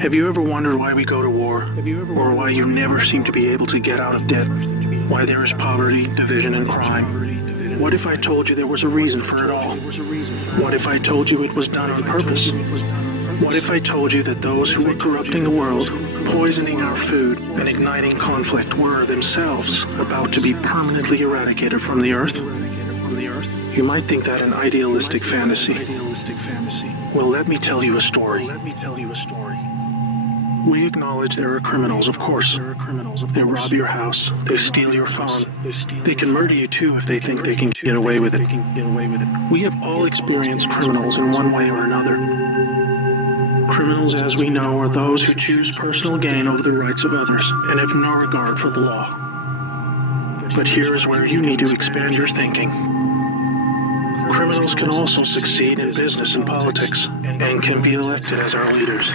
Have you ever wondered why we go to war? Or why you never seem to be able to get out of debt? Why there is poverty, division, and crime? What if I told you there was a reason for it all? What if I told you it was done on purpose? What if I told you that those who were corrupting the world, poisoning our food, and igniting conflict were themselves about to be permanently eradicated from the earth? You might think that an idealistic fantasy. Well, let me tell you a story. We acknowledge there are criminals, of course. They rob your house. They steal your phone. They can murder you too if they think they can get away with it. We have all experienced criminals in one way or another. Criminals, as we know, are those who choose personal gain over the rights of others and have no regard for the law. But here is where you need to expand your thinking. Criminals can also succeed in business and politics and can be elected as our leaders.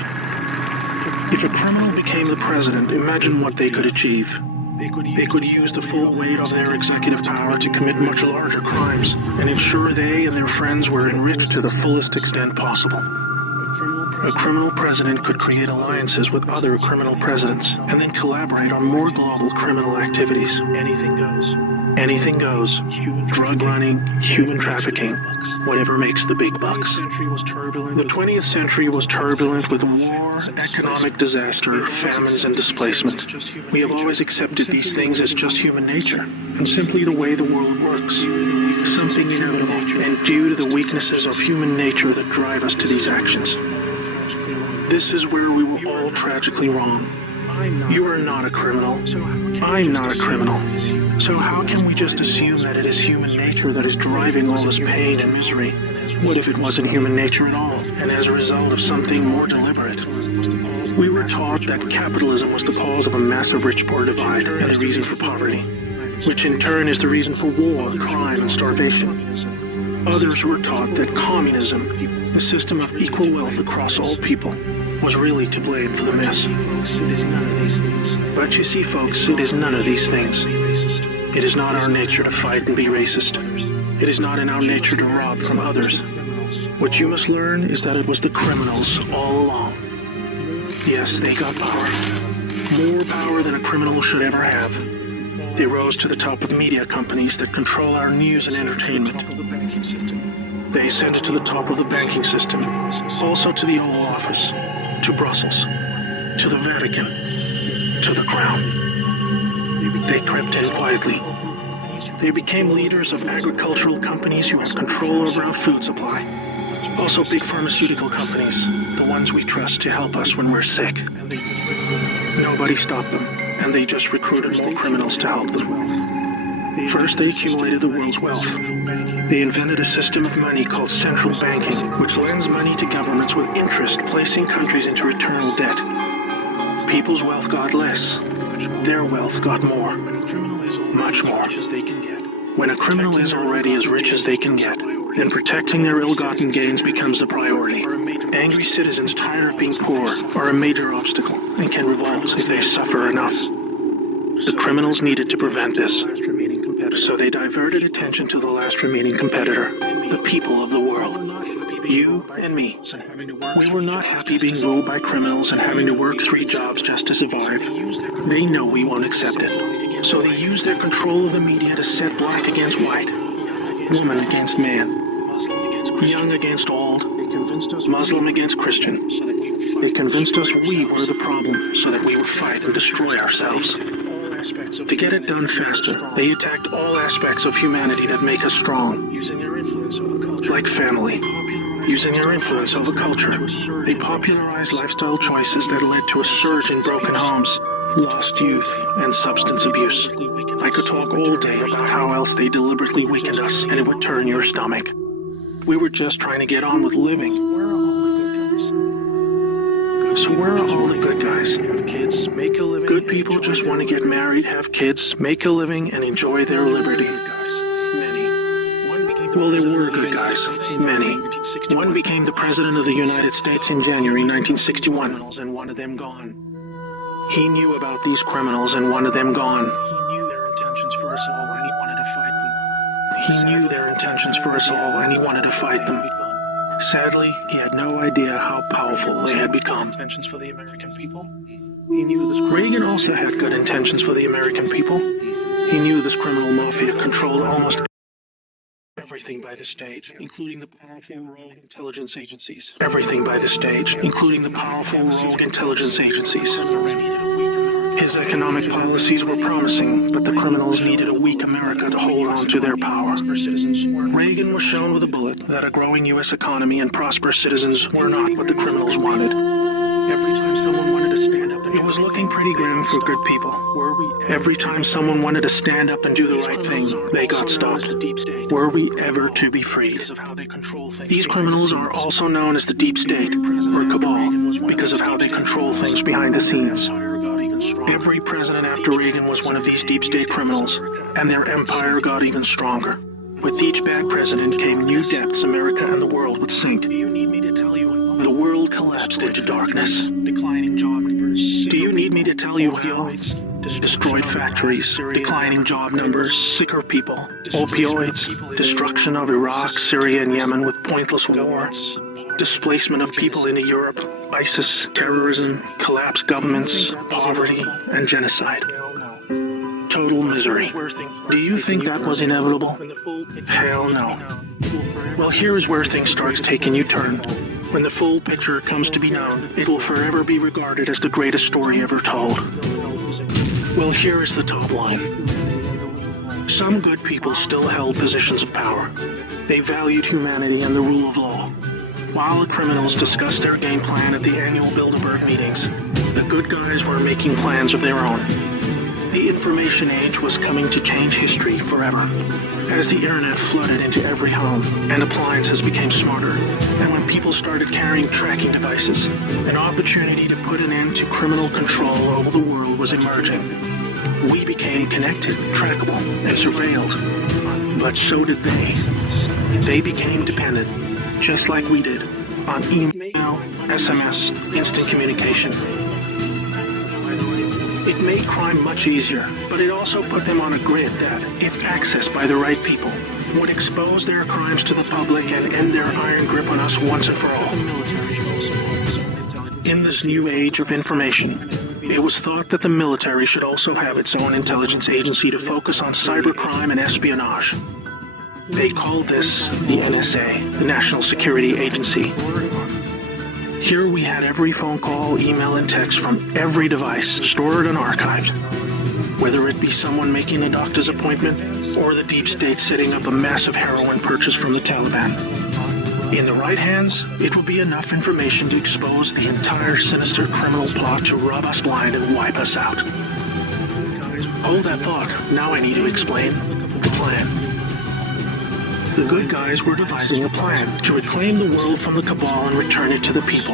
If a criminal became the president, imagine what they could achieve. They could use the full weight of their executive power to commit much larger crimes and ensure they and their friends were enriched to the fullest extent possible. A criminal president could create alliances with other criminal presidents and then collaborate on more global criminal activities. Anything goes. Drug running, human trafficking, whatever makes the big bucks. The 20th century was turbulent with war, economic disaster, famines, and displacement. We have always accepted these things as just human nature and simply the way the world works. Something inevitable and due to the weaknesses of human nature that drive us to these actions. This is where we were all tragically wrong. You are not a criminal. I'm not a criminal. So how can we just assume that it is human nature that is driving all this pain and misery? What if it wasn't human nature at all, and as a result of something more deliberate? We were taught that capitalism was the cause of a massive rich-poor divide and the reason for poverty, which in turn is the reason for war, crime, and starvation. Others were taught that communism, the system of equal wealth across all people, was really to blame for the mess. But you see, folks, it is none of these things. It is not our nature to fight and be racist. It is not in our nature to rob from others. What you must learn is that it was the criminals all along. Yes, they got power. More power than a criminal should ever have. They rose to the top of media companies that control our news and entertainment. They ascended to the top of the banking system, also to the Oval Office, to Brussels, to the Vatican, to the Crown. They crept in quietly. They became leaders of agricultural companies who had control over our food supply. Also big pharmaceutical companies, the ones we trust to help us when we're sick. Nobody stopped them, and they just recruited more criminals to help them. First, they accumulated the world's wealth. They invented a system of money called central banking, which lends money to governments with interest, placing countries into eternal debt. People's wealth got less. Their wealth got more. Much more. When a criminal is already as rich as they can get, then protecting their ill-gotten gains becomes the priority. Angry citizens tired of being poor are a major obstacle and can revolt if they suffer enough. The criminals needed to prevent this, so they diverted attention to the last remaining competitor, the people of the world. You and me. We were not happy being ruled by criminals and having to work 3 jobs just to survive. They know we won't accept it, so they use their control of the media to set black against white, woman against man, young against old, Muslim against Christian. They convinced us we were the problem so that we would fight and destroy ourselves. To get it done faster, they attacked all aspects of humanity that make us strong, like family. Using their influence over culture, they popularized lifestyle choices that led to a surge in broken homes, lost youth, and substance abuse. I could talk all day about how else they deliberately weakened us, and it would turn your stomach. We were just trying to get on with living. So where are all the good guys? Have kids, make a living. Good people just want to get married, have kids, make a living, and enjoy their liberty. Well, there were good guys. Many. One became the President of the United States in January 1961, and one of them gone. He knew about these criminals and one of them gone. He knew their intentions for us all, and he wanted to fight them. Sadly, he had no idea how powerful they had become. Intentions for the American people. He knew this. Reagan also had good intentions for the American people. He knew this criminal mafia controlled almost everything by the state, including the powerful rogue intelligence agencies. Everything by the state, including the powerful rogue intelligence agencies. His economic policies were promising, but the criminals needed a weak America to hold on to their power. Reagan was shown with a bullet that a growing U.S. economy and prosperous citizens were not what the criminals wanted. Every time someone wanted to stand up, it was looking pretty grim for good people. Every time someone wanted to stand up and do the right thing, they got stopped. Were we ever to be freed? These criminals are also known as the deep state, or cabal, because of how they control things behind the scenes. Every president after Reagan was one of these deep state criminals, and their empire got even stronger. With each bad president came new depths America and the world would sink. Do you need me to tell you? The world collapsed into darkness. Declining job numbers. Do you need me to tell you opioids? Destroyed factories, declining job numbers, sicker people, opioids, destruction of Iraq, Syria, and Yemen with pointless war, displacement of people into Europe, ISIS, terrorism, collapsed governments, poverty, and genocide. Total misery. Do you think that was inevitable? Hell no. Well, here's where things start to take a new turn. When the full picture comes to be known, it will forever be regarded as the greatest story ever told. Well, here is the top line. Some good people still held positions of power. They valued humanity and the rule of law. While the criminals discussed their game plan at the annual Bilderberg meetings, the good guys were making plans of their own. The information age was coming to change history forever. As the internet flooded into every home and appliances became smarter, and when people started carrying tracking devices, an opportunity to put an end to criminal control over the world was emerging. We became connected, trackable, and surveilled. But so did they. They became dependent, just like we did, on email, SMS, instant communication. It made crime much easier, but it also put them on a grid that, if accessed by the right people, would expose their crimes to the public and end their iron grip on us once and for all. In this new age of information, it was thought that the military should also have its own intelligence agency to focus on cybercrime and espionage. They called this the NSA, the National Security Agency. Here we had every phone call, email, and text from every device stored and archived. Whether it be someone making a doctor's appointment or the deep state setting up a massive heroin purchase from the Taliban. In the right hands, it would be enough information to expose the entire sinister criminal plot to rub us blind and wipe us out. Hold that thought. Now I need to explain the plan. The good guys were devising a plan to reclaim the world from the cabal and return it to the people.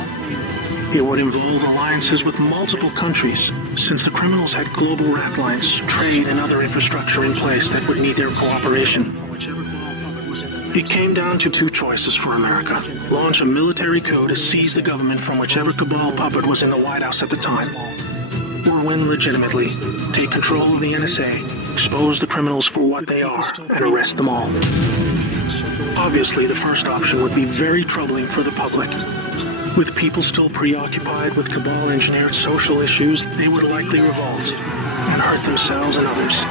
It would involve alliances with multiple countries, since the criminals had global rat lines, trade, and other infrastructure in place that would need their cooperation. It came down to two choices for America. Launch a military coup to seize the government from whichever cabal puppet was in the White House at the time. Or win legitimately, take control of the NSA, expose the criminals for what they are, and arrest them all. Obviously, the first option would be very troubling for the public. With people still preoccupied with cabal-engineered social issues, they would likely revolt and hurt themselves and others.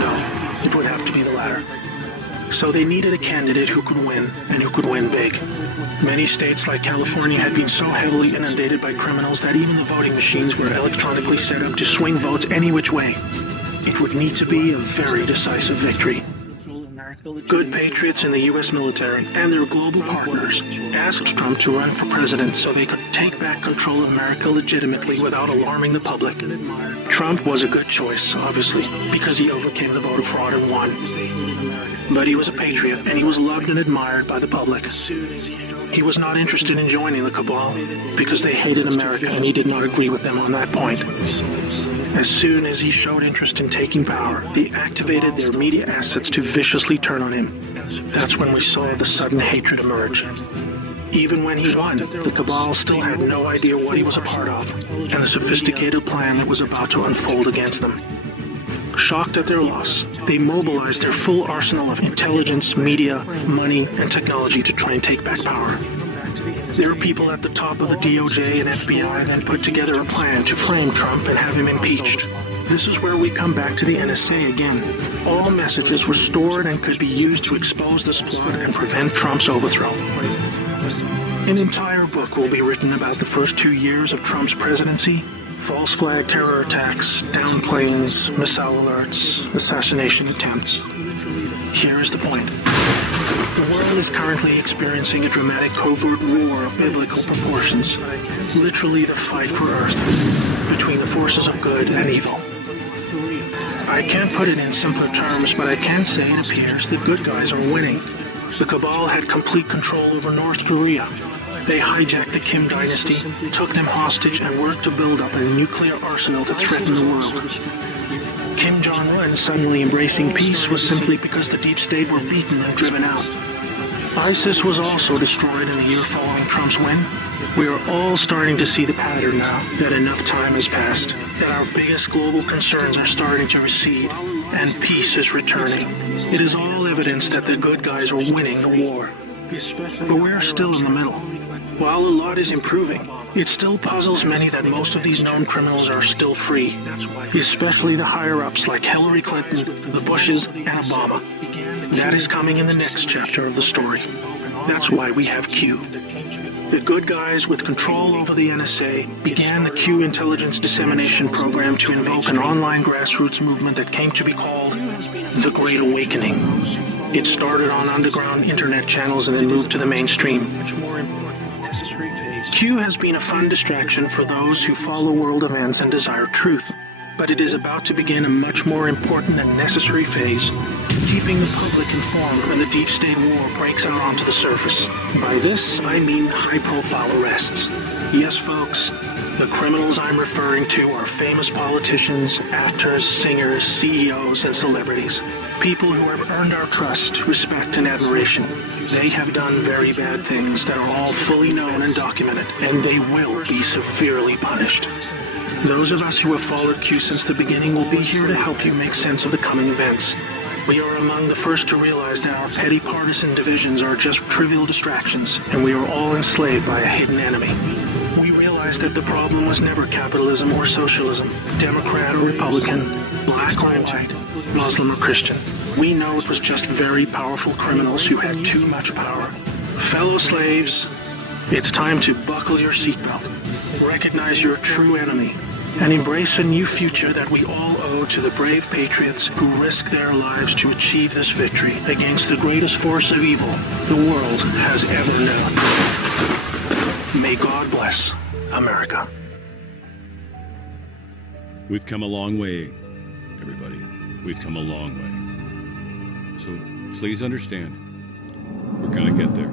No, it would have to be the latter. So they needed a candidate who could win, and who could win big. Many states like California had been so heavily inundated by criminals that even the voting machines were electronically set up to swing votes any which way. It would need to be a very decisive victory. Good patriots in the U.S. military and their global partners asked Trump to run for president so they could take back control of America legitimately without alarming the public. Trump was a good choice, obviously, because he overcame the voter fraud and won. But he was a patriot, and he was loved and admired by the public. He was not interested in joining the cabal because they hated America, and he did not agree with them on that point. As soon as he showed interest in taking power, they activated their media assets to viciously turn on him. That's when we saw the sudden hatred emerge. Even when he won, the cabal still had no idea what he was a part of, and the sophisticated plan that was about to unfold against them. Shocked at their loss, they mobilized their full arsenal of intelligence, media, money, and technology to try and take back power. There are people at the top of the DOJ and FBI that put together a plan to frame Trump and have him impeached. This is where we come back to the NSA again. All messages were stored and could be used to expose this plot and prevent Trump's overthrow. An entire book will be written about the first 2 years of Trump's presidency. False flag terror attacks, down planes, missile alerts, assassination attempts. Here is the point. The world is currently experiencing a dramatic covert war of biblical proportions. Literally the fight for Earth between the forces of good and evil. I can't put it in simpler terms, but I can say it appears the good guys are winning. The cabal had complete control over North Korea. They hijacked the Kim dynasty, took them hostage, and worked to build up a nuclear arsenal to threaten the world. Kim Jong-un suddenly embracing peace was simply because the deep state were beaten and driven out. ISIS was also destroyed in the year following Trump's win. We are all starting to see the pattern now, that enough time has passed, that our biggest global concerns are starting to recede, and peace is returning. It is all evidence that the good guys are winning the war. But we are still in the middle. While a lot is improving, it still puzzles many that most of these known criminals are still free, especially the higher-ups like Hillary Clinton, the Bushes, and Obama. That is coming in the next chapter of the story. That's why we have Q. The good guys with control over the NSA began the Q intelligence dissemination program to invoke an online grassroots movement that came to be called the Great Awakening. It started on underground internet channels and then moved to the mainstream. Q has been a fun distraction for those who follow world events and desire truth, but it is about to begin a much more important and necessary phase, keeping the public informed when the deep state war breaks out onto the surface. By this, I mean high-profile arrests. Yes, folks, the criminals I'm referring to are famous politicians, actors, singers, CEOs, and celebrities. People who have earned our trust, respect, and admiration. They have done very bad things that are all fully known and documented, and they will be severely punished. Those of us who have followed Q since the beginning will be here to help you make sense of the coming events. We are among the first to realize that our petty partisan divisions are just trivial distractions, and we are all enslaved by a hidden enemy. We realized that the problem was never capitalism or socialism, Democrat or Republican, black or white, Muslim or Christian. We know it was just very powerful criminals who had too much power. Fellow slaves, it's time to buckle your seatbelt, recognize your true enemy, and embrace a new future that we all owe to the brave patriots who risk their lives to achieve this victory against the greatest force of evil the world has ever known. May God bless America. We've come a long way, everybody. We've come a long way. So please understand, we're going to get there.